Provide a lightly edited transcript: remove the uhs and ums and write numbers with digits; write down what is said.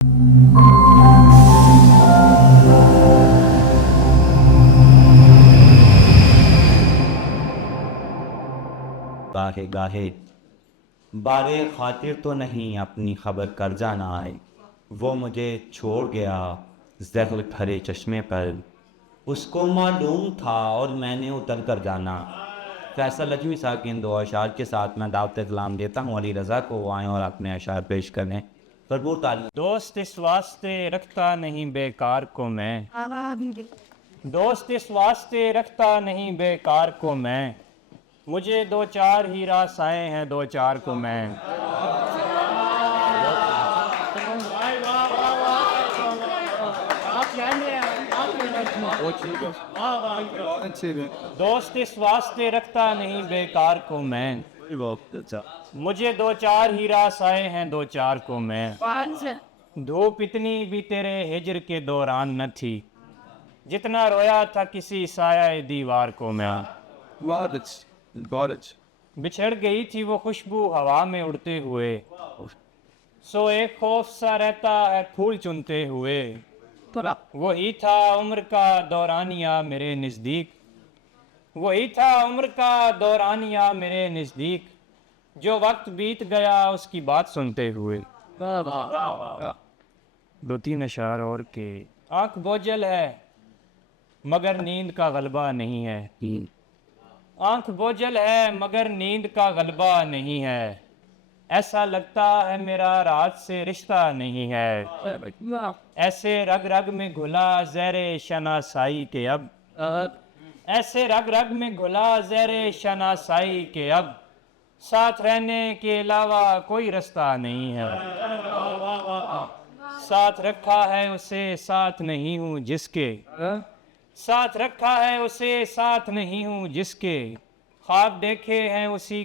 गाहे गाहे बारे खातिर तो नहीं अपनी खबर कर जाना है, वो मुझे छोड़ गया ज़हर भरे चश्मे पर, उसको मालूम था और मैंने उतर कर जाना। फैसल लजवी साहब के इन दो अशार के साथ मैं दावत इस्लाम देता हूँ अली रज़ा को, वो आएँ और अपने अशार पेश करें। भरपूर तारीफ। दोस्त इस वास्ते रखता नहीं बेकार को मैं, दोस्त इस वास्ते रखता नहीं बेकार को मैं, मुझे दो चार ही रासाएं हैं दो चार को मैं। दोस्त इस वास्ते रखता नहीं बेकार को मैं, मुझे दो चार ही रासाएं हैं दो चार को मैं। धूप इतनी भी तेरे हिजर के दौरान न थी, जितना रोया था किसी साया दीवार को मैं। बिछड़ गई थी वो खुशबू हवा में उड़ते हुए, सो एक खौफ सा रहता है फूल चुनते हुए। वही था उम्र का दौरानिया मेरे नज़दीक, वही था उम्र का दौरानिया मेरे नज़दीक, जो वक्त बीत गया उसकी बात सुनते हुए। दो तीन अशार और के। आँख बोझल है मगर नींद का गलबा नहीं है, आँख बोझल है मगर नींद का गलबा नहीं है, ऐसा लगता है मेरा रात से रिश्ता नहीं है। ऐसे रग रग में घुला ज़हरे शनासाई के अब, ऐसे रग रग में घुला ज़हरे शनासाई के अब, साथ रहने के अलावा कोई रास्ता नहीं है। साथ रखा है उसे साथ नहीं हूँ जिसके, साथ रखा है उसे साथ नहीं हूँ जिसके, ख्वाब देखे हैं उसी